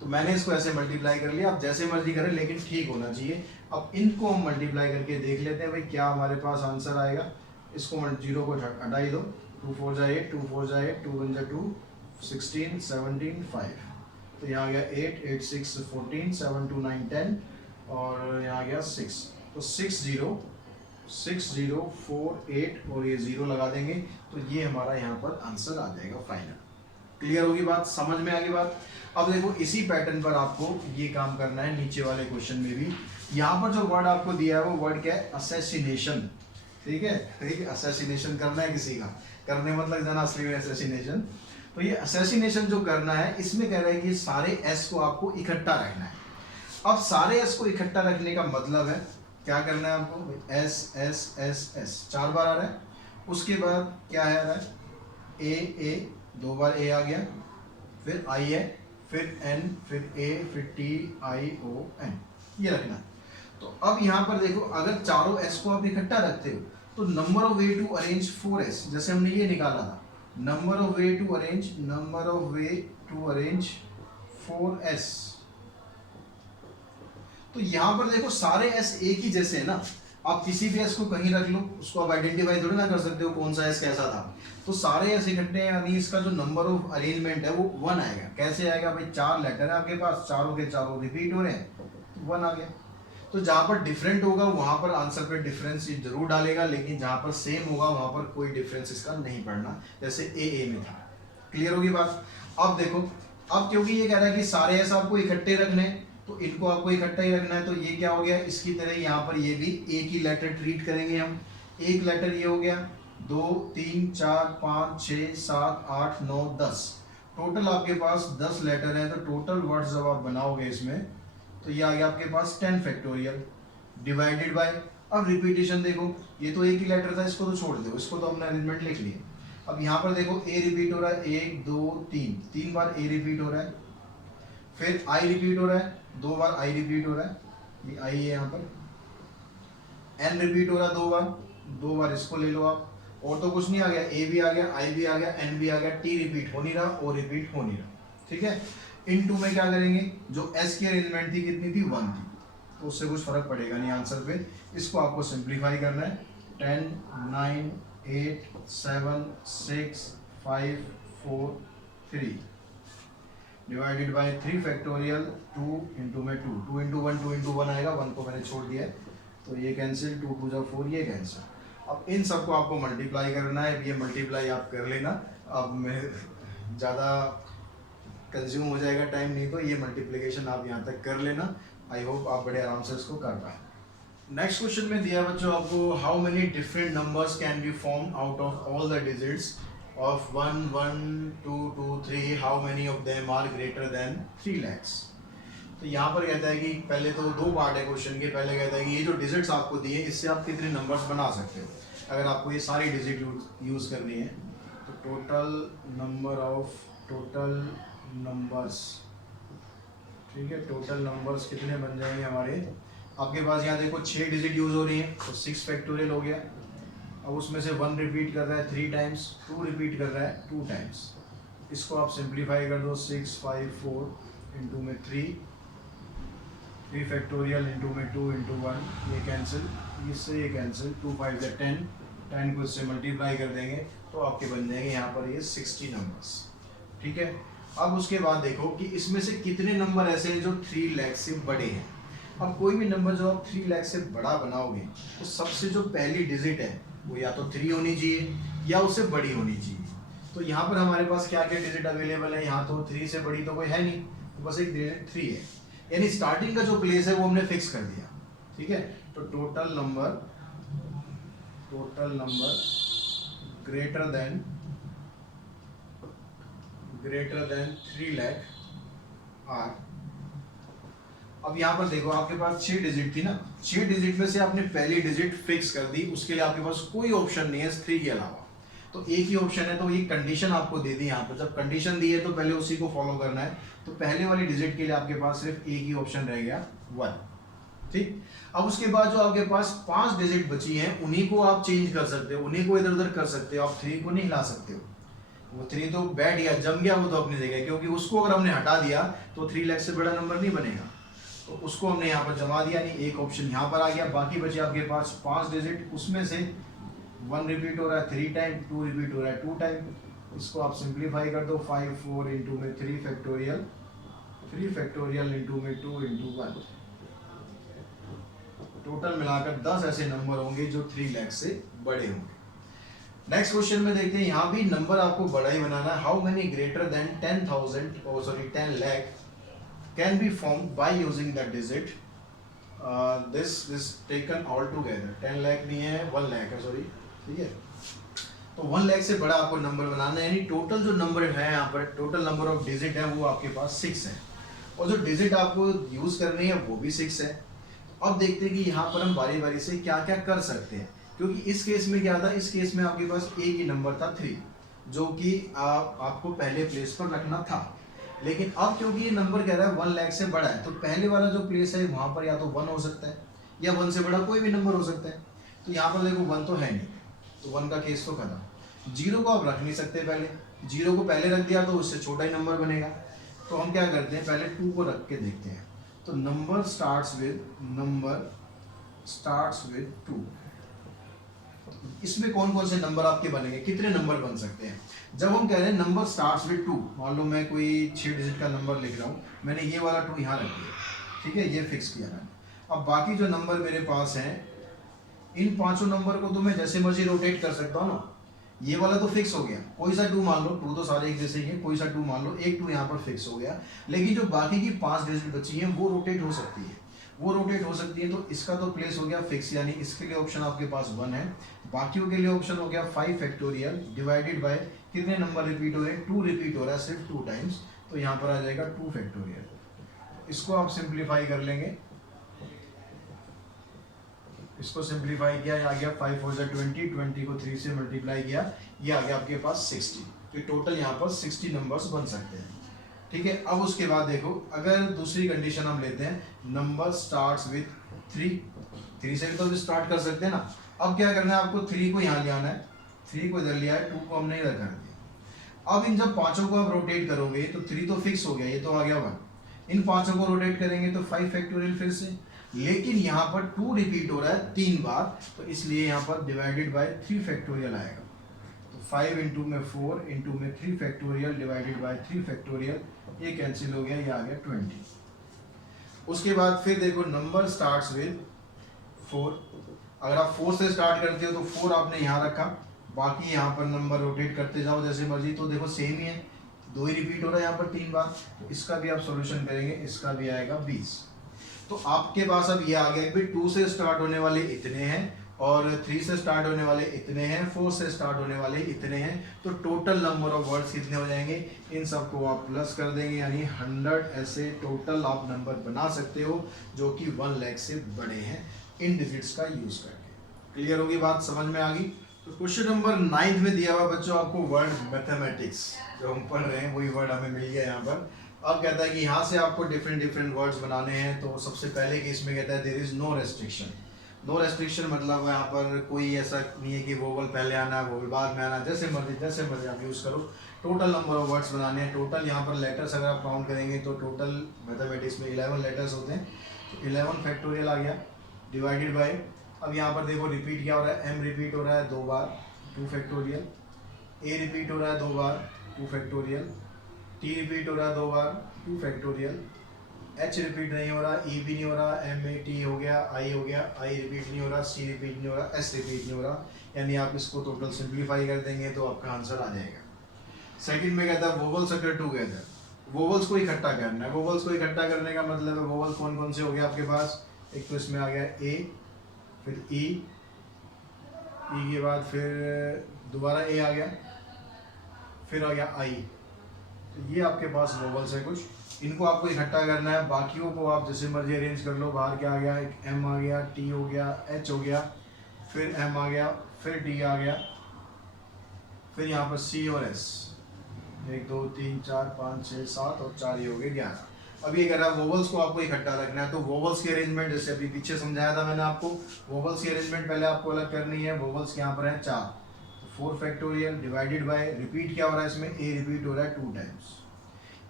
तो मैंने इसको ऐसे मल्टीप्लाई कर लिया, आप जैसे मर्जी करें लेकिन ठीक होना चाहिए। अब इनको हम मल्टीप्लाई करके देख लेते हैं भाई क्या हमारे पास आंसर आएगा। इसको जीरो को हटा ही दो, 2 4 जा 8 2 4 जा 8 2 1 जा 2 16 17 5। तो यहाँ गया 8 8 6 14 7 2 9 10 और यहाँ गया 6। तो 6 0 6 0 4 8 और ये 0 लगा देंगे तो ये हमारा यहाँ पर आंसर आ जाएगा फाइनल। क्लियर होगी बात, समझ में आ गई बात। अब देखो इसी पैटर्न पर आपको ये काम करना है नीचे वाले क्वेश्चन में भी। यहाँ पर जो वर्ड आपको दिया है वो वर्ड क्या है, असैसिनेशन, ठीक है, ठीक है, असैसिनेशन करना है किसी का, करने मतलब जाना असली में असैसिनेशन। तो ये असैसिनेशन जो करना है इसमें कह रहा है कि सारे एस को आपको इकट्ठा रखना है। अब सारे एस को इकट्ठा रखने का मतलब है क्या करना है आपको, एस एस एस एस 4 बार आ रहा है, उसके बाद क्या है आ रहा है ए 2 बार ए आ गया, फिर आई है, फिर एन, फिर ए, फिर टी आई ओ एन, ये रखना है। तो अब यहाँ पर देखो अगर चारों एस को आप इकट्ठा रखते हो तो number of way to arrange 4s, जैसे हमने ये निकाला था, number of way to arrange 4s। तो यहाँ पर देखो सारे एस एक ही जैसे है ना, आप किसी भी एस को कहीं रख लो, उसको आप आइडेंटिफाई थोड़ी ना कर सकते हो कौन सा एस कैसा था। तो सारे एस इकट्ठे हैं यानी इसका जो नंबर ऑफ अरेंजमेंट है वो 1 आएगा। कैसे आएगा भाई, 4 लेटर है आपके पास, चारों के चारों रिपीट हो रहे हैं तो 1 आ गया। तो जहाँ पर डिफरेंट होगा वहां पर आंसर पे डिफरेंस जरूर डालेगा, लेकिन जहाँ पर सेम होगा वहां पर कोई डिफरेंस इसका नहीं पड़ना, जैसे ए में था। क्लियर होगी बात। अब देखो, अब क्योंकि ये कह रहा है कि सारे एस आपको इकट्ठे रखने तो इनको आपको इकट्ठा ही रखना है, तो ये क्या हो गया, इसकी तरह यहाँ पर ये भी एक ही लेटर ट्रीट करेंगे हम। एक लेटर ये हो गया, 2 3 4 5 6 7 8 9 10, टोटल आपके पास 10 लेटर हैं। तो टोटल वर्ड्स जब आप बनाओगे इसमें तो ये आ गया आपके पास 10 फैक्टोरियल डिवाइडेड बाय, अब रिपीटेशन देखो, ये तो एक ही लेटर था, इसको तो छोड़ दो, इसको तो हमने अरेंजमेंट लिख लिया। अब यहाँ पर देखो ए रिपीट हो रहा है, 1 2 3 बार ए रिपीट हो रहा है, फिर आई रिपीट हो रहा है, 2 बार आई रिपीट हो रहा है, ये आई है यहाँ पर, एन रिपीट हो रहा है 2 बार इसको ले लो आप, और तो कुछ नहीं आ गया, ए भी आ गया, आई भी आ गया, एन भी आ गया, टी रिपीट हो नहीं रहा, ओ रिपीट हो नहीं रहा, ठीक है। इन टू में क्या करेंगे, जो एस की अरेंजमेंट थी कितनी थी, 1 थी, तो उससे कुछ फर्क पड़ेगा नहीं आंसर पे। इसको आपको सिंप्लीफाई करना है, 10 9 8 7 6 5 4 3 डिवाइडेड बाय 3 फैक्टोरियल 2 इंटू में 2, 2 इंटू 1 2 इंटू 1 आएगा, 1 को मैंने छोड़ दिया है तो ये कैंसिल, 2 2 जा 4, ये कैंसिल। अब इन सबको आपको मल्टीप्लाई करना है, ये मल्टीप्लाई आप कर लेना, अब मैं ज़्यादा कंज्यूम हो जाएगा टाइम, नहीं तो ये मल्टीप्लिकेशन आप यहाँ तक कर लेना। आई होप आप बड़े आराम से इसको कर पाए। नेक्स्ट क्वेश्चन में दिया बच्चों आपको, how many different numbers can be form out of all the digits of 1 1 2 2 3, how many of them are greater than 3 lakhs। तो यहाँ पर कहता है कि पहले तो दो पार्ट है क्वेश्चन के, पहले कहता है कि ये जो डिजिट्स आपको दिए इससे आप कितने नंबर्स बना सकते हो अगर आपको ये सारी डिजिट यूज़ करनी है। तो टोटल नंबर्स, ठीक है, टोटल नंबर्स कितने बन जाएंगे हमारे, आपके पास यहाँ देखो 6 डिजिट यूज़ हो रही है तो 6 फैक्टोरियल हो गया। अब उसमें से 1 रिपीट कर रहा है 3 टाइम्स, 2 रिपीट कर रहा है 2 टाइम्स, इसको आप सिंप्लीफाई कर दो, 6 5 4 इंटू में 3 फैक्टोरियल इंटू में 2 इंटू 1, ये कैंसिल, इससे ये कैंसिल, 2 5 या 10 को इससे मल्टीप्लाई कर देंगे तो आपके बन जाएंगे यहाँ पर ये 60 नंबर्स। ठीक है, अब उसके बाद देखो कि इसमें से कितने नंबर ऐसे हैं जो 3 लाख से बड़े हैं। अब कोई भी नंबर जो आप 3 लाख से बड़ा बनाओगे तो सबसे जो पहली डिजिट है वो या तो 3 होनी चाहिए या उससे बड़ी होनी चाहिए। तो यहाँ पर हमारे पास क्या क्या डिजिट अवेलेबल है, यहाँ तो 3 से बड़ी तो कोई है नहीं, तो बस एक डिजिट 3 है, यानी स्टार्टिंग का जो प्लेस है वो हमने फिक्स कर दिया। ठीक है, तो total number greater than 3 lakh are. अब यहाँ पर देखो आपके पास 6 डिजिट थी ना, 6 डिजिट में से आपने पहली डिजिट फिक्स कर दी, उसके लिए आपके पास कोई ऑप्शन नहीं है 3 के अलावा, तो एक ही ऑप्शन है। तो ये कंडीशन आपको दे दी यहाँ पर, जब कंडीशन दी है तो पहले उसी को फॉलो करना है। तो पहले वाली डिजिट के लिए आपके पास सिर्फ एक ही ऑप्शन रह गया 1। ठीक, अब उसके बाद जो आपके पास 5 डिजिट बची हैं उन्हीं को आप चेंज कर सकते हो, उन्हीं को इधर उधर कर सकते हो, आप 3 को नहीं हिला सकते हो। वो 3 तो बैठ गया, जम गया वो तो अपनी जगह, क्योंकि उसको अगर हमने हटा दिया तो 3 लाख से बड़ा नंबर नहीं बनेगा, तो उसको हमने यहाँ पर जमा दिया, नहीं एक ऑप्शन यहाँ पर आ गया। बाकी बचे आपके पास 5 डिजिट, उसमें से 1 रिपीट हो रहा है 3 टाइम, 2 रिपीट हो रहा है 2 टाइम, इसको आप सिंप्लीफाई कर दो, 5 4 इंटू में 3 फैक्टोरियल इंटू में 2 इंटू 1, टोटल मिलाकर 10 ऐसे नंबर होंगे जो 3 लाख से बड़े होंगे। नेक्स्ट क्वेश्चन में देखते हैं, यहाँ भी नंबर आपको बड़ा ही बनाना है। How many greater than 10 lakh can be form by using the digit this taken all together. 10 lakh नहीं है, 1 लाख है, सॉरी। ठीक है, तो 1 लाख से बड़ा आपको नंबर बनाना है, यानी टोटल जो नंबर है यहाँ पर, टोटल नंबर ऑफ डिजिट है वो आपके पास 6 है, और जो डिजिट आपको यूज करनी है वो भी 6 है। अब देखते हैं कि यहाँ पर हम बारी बारी से क्या क्या कर सकते हैं, क्योंकि इस केस में क्या था, इस केस में आपके पास एक ही नंबर था 3, जो कि आपको पहले प्लेस पर रखना था। लेकिन अब क्योंकि ये नंबर कह रहा है 1 लाख से बड़ा है, तो पहले वाला जो प्लेस है वहाँ पर या तो 1 हो सकता है या 1 से बड़ा कोई भी नंबर हो सकता है। तो यहाँ पर देखो 1 तो है नहीं, तो 1 का केस तो खत्म। 0 को आप रख नहीं सकते, पहले 0 को पहले रख दिया तो उससे छोटा ही नंबर बनेगा। तो हम क्या करते हैं, पहले 2 को रख के देखते हैं। तो नंबर स्टार्ट्स विद 2। इसमें कौन कौन से नंबर आपके बनेंगे, कितने नंबर बन सकते हैं। जब हम कह रहे हैं नंबर स्टार्ट्स विद 2, मान लो मैं कोई 6 डिजिट का नंबर लिख रहा हूँ, मैंने ये वाला 2 यहाँ रख दिया, ठीक है, ये फिक्स किया मैंने। अब बाकी जो नंबर मेरे पास हैं, इन 5 नंबर को तो मैं जैसे मर्जी रोटेट कर सकता हूँ ना। ये वाला तो फिक्स हो गया, कोई सा 2 मान लो, 2 तो सारे एक जैसे ही हैं, कोई सा 2 मान लो, एक 2 यहाँ पर फिक्स हो गया। लेकिन जो बाकी की 5 डिजिट बची हैं वो रोटेट हो सकती है, तो इसका तो प्लेस हो गया फिक्स, यानी इसके लिए ऑप्शन आपके पास 1 है। बाकियों के लिए ऑप्शन हो गया 5 फैक्टोरियल डिवाइडेड बाय कितने नंबर रिपीट हो रहे हैं, 2 रिपीट हो रहा है सिर्फ 2 टाइम्स, तो यहाँ पर आ जाएगा 2 फैक्टोरियल। इसको आप सिंप्लीफाई कर लेंगे, इसको सिंप्लीफाई किया, आ गया 5 4 20, 20 को 3 से मल्टीप्लाई किया, ये आ गया आपके पास 60। तो टोटल यहाँ पर 60 नंबर्स बन सकते हैं। ठीक है, अब उसके बाद देखो, अगर दूसरी कंडीशन हम लेते हैं, नंबर स्टार्ट्स विद 3 से भी तो स्टार्ट कर सकते हैं ना। अब क्या करना है आपको, 3 को यहाँ ले आना है, 3 को इधर लिया है, 2 को हमने इधर कर दिया। अब इन जब पांचों को आप रोटेट करोगे तो 3 तो फिक्स हो गया, ये तो आ गया 1। इन पांचों को रोटेट करेंगे तो 5 फैक्टोरियल फिर से, लेकिन यहाँ पर 2 रिपीट हो रहा है 3 बार, तो इसलिए यहाँ पर डिवाइडेड बाय 3 फैक्टोरियल आएगा। तो 5 इंटू में 4 इंटू में 3 फैक्टोरियल डिवाइडेड बाय 3 फैक्टोरियल, ये कैंसिल हो गया, ये आ गया 20। उसके बाद फिर देखो नंबर स्टार्ट्स विद 4। अगर आप 4 से स्टार्ट करते हो तो 4 आपने यहाँ रखा, बाकी यहाँ पर नंबर रोटेट करते जाओ जैसे मर्जी, तो देखो सेम ही है, 2 ही रिपीट हो रहा है यहाँ पर 3 बार, तो इसका भी आप सॉल्यूशन करेंगे, इसका भी आएगा 20। तो आपके पास अब ये आ गया कि 2 से स्टार्ट होने वाले इतने हैं और 3 से स्टार्ट होने वाले इतने हैं, 4 से स्टार्ट होने वाले इतने हैं, तो टोटल नंबर ऑफ वर्ड्स कितने हो जाएंगे, इन सबको आप प्लस कर देंगे, यानी 100 ऐसे टोटल आप नंबर बना सकते हो जो कि 1 लाख से बड़े हैं इन डिजिट्स का यूज करके। क्लियर होगी बात, समझ में आ गई। तो क्वेश्चन नंबर 9 में दिया हुआ बच्चों आपको वर्ड मैथमेटिक्स, जो हम पढ़ रहे हैं वही वर्ड हमें मिल गया यहाँ पर। अब कहता है कि यहाँ से आपको डिफरेंट वर्ड्स बनाने हैं। तो सबसे पहले केस में कहता है there is no restriction. No restriction मतलब यहाँ पर कोई ऐसा नहीं है कि वोवल पहले आना है वोवल बाद में आना, जैसे मर्जी आप यूज़ करो। टोटल नंबर ऑफ वर्ड्स बनाने हैं। टोटल यहाँ पर लेटर्स अगर आप काउंट करेंगे तो टोटल मैथमेटिक्स में 11 लेटर्स होते हैं, तो 11 फैक्टोरियल आ गया डिवाइडेड बाय, अब यहाँ पर देखो रिपीट क्या हो रहा है, एम रिपीट हो रहा है 2 बार 2 फैक्टोरियल, ए रिपीट हो रहा है 2 बार 2 फैक्टोरियल, टी रिपीट हो रहा है 2 बार 2 फैक्टोरियल, एच रिपीट नहीं हो रहा, ई भी नहीं हो रहा, एम ए टी हो गया, आई रिपीट नहीं हो रहा, सी रिपीट नहीं हो रहा, एस रिपीट नहीं हो रहा, यानी आप इसको टोटल सिंप्लीफाई कर देंगे तो आपका आंसर आ जाएगा। सेकंड में कहता है वोवल्स अकर टुगेदर, वोवल्स को इकट्ठा करना है। वोवल्स को इकट्ठा करने का मतलब है वोवल कौन कौन से हो गया आपके पास, एक तो इसमें आ गया ए, फिर ई के बाद फिर दोबारा ए आ गया, फिर आ गया आई, तो ये आपके पास वोवल्स है कुछ, इनको आपको इकट्ठा करना है। बाकियों को आप जैसे मर्जी अरेंज कर लो। बाहर क्या आ गया, एक एम आ गया, टी हो गया, एच हो गया, फिर एम आ गया, फिर टी आ गया, फिर यहाँ पर सी और एस, 1 2 3 4 5 6 7 और 4 ही हो गए 11। अब ये कह रहा है वोवल्स को आपको इकट्ठा रखना है, तो वोवल्स की अरेंजमेंट जैसे अभी पीछे समझाया था मैंने आपको, वोवल्स की अरेंजमेंट पहले आपको अलग करनी है। वोवल्स यहाँ पर है 4, तो 4 फैक्टोरियल डिवाइडेड बाय, रिपीट क्या हो रहा है इसमें, ए रिपीट हो रहा है 2 टाइम्स,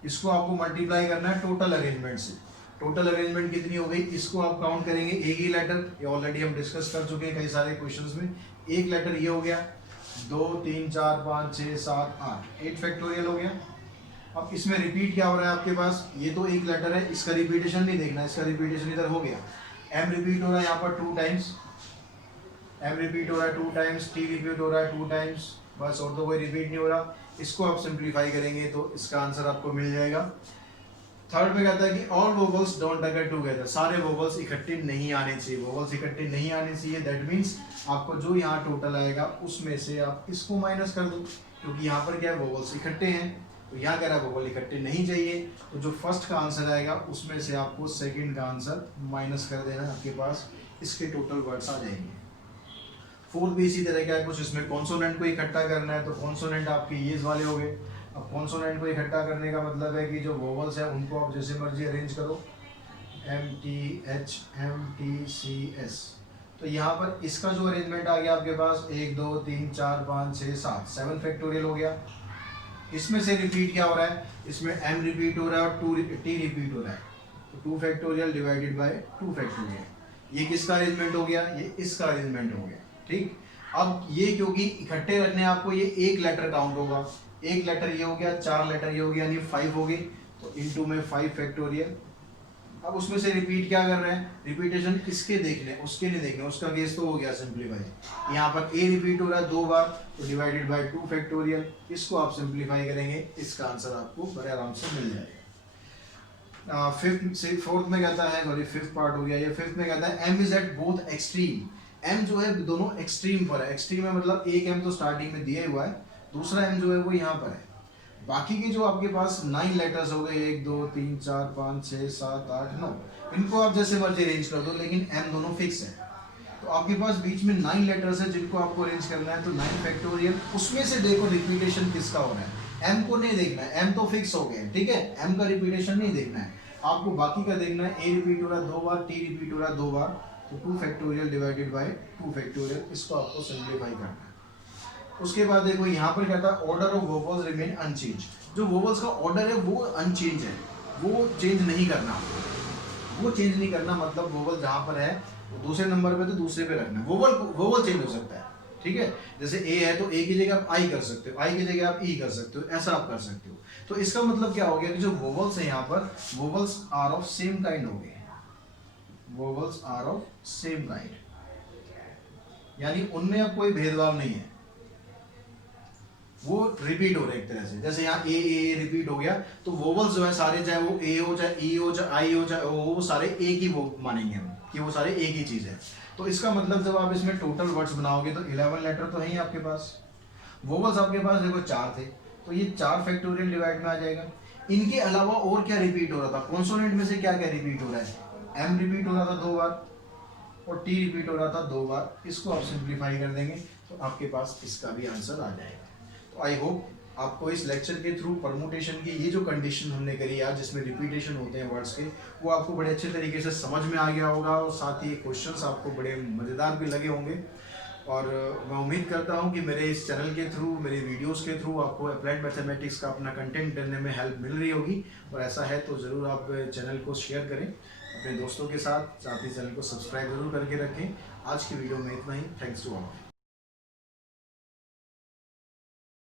इसको आपको मल्टीप्लाई करना है टोटल अरेंजमेंट से। टोटल अरेंजमेंट कितनी हो गई, इसको आप काउंट करेंगे, एक ही लेटर, ये ऑलरेडी हम डिस्कस कर चुके हैं कई सारे क्वेश्चंस में। एक लेटर ये हो गया, 2 3 4 5 6 7 8 फैक्टोरियल हो गया। अब इसमें रिपीट क्या हो रहा है आपके पास, ये तो एक लेटर है, इसका रिपीटेशन नहीं देखना, इसका रिपीटेशन इधर हो गया। एम रिपीट हो रहा है यहाँ पर 2 टाइम्स, एम रिपीट हो रहा है 2 टाइम्स, टी रिपीट हो रहा है 2 टाइम्स, बस और तो कोई रिपीट नहीं हो रहा। इसको आप सिंप्लीफाई करेंगे तो इसका आंसर आपको मिल जाएगा। थर्ड में कहता है कि all vowels don't occur together, सारे वोवल्स इकट्ठे नहीं आने चाहिए, वोवल्स इकट्ठे नहीं आने चाहिए। दैट मीन्स आपको जो यहाँ टोटल आएगा उसमें से आप इसको माइनस कर दो, क्योंकि यहाँ पर क्या है वोवल्स इकट्ठे हैं, तो यहाँ कह रहा है वोवल इकट्ठे नहीं चाहिए, तो जो फर्स्ट का आंसर आएगा उसमें से आपको सेकंड का आंसर माइनस कर देना, आपके पास इसके टोटल वर्ड्स आ जाएंगे। फोर्थ भी इसी तरह का है कुछ, इसमें कॉन्सोनेंट को इकट्ठा करना है, तो कॉन्सोनेंट आपके ये वाले हो गए। अब कॉन्सोनेंट को इकट्ठा करने का मतलब है कि जो वोवल्स है उनको आप जैसे मर्जी अरेंज करो, M T H M T C S, तो यहाँ पर इसका जो अरेंजमेंट आ गया आपके पास 1 2 3 4 5 6 7 फैक्टोरियल हो गया। इसमें से रिपीट क्या हो रहा है, इसमें एम रिपीट हो रहा है और टी रिपीट हो रहा है, तो 2 फैक्टोरियल डिवाइडेड बाय 2 फैक्टोरियल। ये किसका अरेंजमेंट हो गया, ये इसका अरेंजमेंट हो गया। ठीक, अब ये क्योंकि इकट्ठे रखने हैं आपको, ये एक लेटर काउंट होगा, एक लेटर ये हो गया, 4 लेटर ये हो गया, यानी 5 हो गई, तो इनटू में 5 फैक्टोरियल। अब उसमें से रिपीट क्या कर रहे हैं, रिपीटेशन इसके देखने उसके नहीं देखने, उसका केस तो हो गया सिंप्लीफाई। यहाँ पर ए रिपीट हो रहा है 2 बार, तो डिवाइडेड बाय 2 फैक्टोरियल, इसको आप सिंप्लीफाई करेंगे, इसका आंसर आपको बड़े आराम से मिल जाएगा। फोर्थ में कहता है, सॉरी फिफ्थ पार्ट हो गया ये, फिफ्थ में कहता है M is at both extreme, M जो है दोनों एक्सट्रीम पर है। एक्सट्रीम है मतलब एक एम तो स्टार्टिंग में दिया हुआ है, दूसरा एम जो है वो यहाँ पर है। बाकी के जो आपके पास 9 लेटर्स हो गए, 1 2 3 4 5 6 7 8 9, इनको आप जैसे मर्जी अरेंज कर दो, लेकिन एम दोनों फिक्स है। तो आपके पास बीच में 9 लेटर्स है जिनको आपको अरेंज करना है, तो 9 फैक्टोरियल, उसमें से देखो रिपीटेशन किसका हो रहा है, एम को नहीं देखना है, एम तो फिक्स हो गए, ठीक है, एम का रिपीटेशन नहीं देखना है आपको, बाकी का देखना है। ए रिपीट हो रहा है 2 बार, टी रिपीट हो रहा है 2 बार, तो 2 फैक्टोरियल डिवाइडेड बाय 2 फैक्टोरियल, इसको आपको सिंप्लीफाई करना है। उसके बाद देखो यहाँ पर क्या था, order of vowels remain unchange. जो वोवल्स का ऑर्डर है वो अनचेंज है, वो चेंज नहीं करना। वो चेंज नहीं करना मतलब वोवल जहाँ पर है वो दूसरे नंबर पे तो दूसरे पे रखना। वोवल वोवल चेंज हो सकता है, ठीक है। जैसे ए है तो ए की जगह आप आई कर सकते हो, आई की जगह आप ई कर सकते हो, ऐसा आप कर सकते हो। तो इसका मतलब क्या हो गया कि जो वोवल्स है यहाँ पर, vowels are of same kind हो गए, vowels are of same kind, यानी उनमें अब कोई भेदभाव नहीं है, वो रिपीट हो रहे एक तरह से। जैसे यहाँ ए रिपीट हो गया तो वोवल्स जो है सारे, चाहे वो ए हो, चाहे ई हो, चाहे आई हो, चाहे ओ हो, वो सारे एक ही वो मानेंगे हम कि वो सारे एक ही चीज है। तो इसका मतलब जब आप इसमें टोटल वर्ड्स बनाओगे तो 11 लेटर तो है ही आपके पास। वोवल्स आपके पास देखो 4 थे, तो ये 4 फैक्टोरियल डिवाइड में आ जाएगा। इनके अलावा और क्या रिपीट हो रहा था, कॉन्सोनेंट में से क्या क्या रिपीट हो रहा है, एम रिपीट हो रहा था 2 बार और टी रिपीट हो रहा था 2 बार। इसको आप सिंप्लीफाई कर देंगे तो आपके पास इसका भी आंसर आ जाएगा। तो आई होप आपको इस लेक्चर के थ्रू परमुटेशन की ये जो कंडीशन हमने करी आज, जिसमें रिपीटेशन होते हैं वर्ड्स के, वो आपको बड़े अच्छे तरीके से समझ में आ गया होगा और साथ ही क्वेश्चंस आपको बड़े मज़ेदार भी लगे होंगे। और मैं उम्मीद करता हूँ कि मेरे इस चैनल के थ्रू, मेरे वीडियोस के थ्रू आपको अप्लाइड मैथमेटिक्स का अपना कंटेंट करने में हेल्प मिल रही होगी। और ऐसा है तो ज़रूर आप चैनल को शेयर करें अपने दोस्तों के साथ ही चैनल को सब्सक्राइब ज़रूर करके रखें। आज की वीडियो में इतना ही। Thanks to all.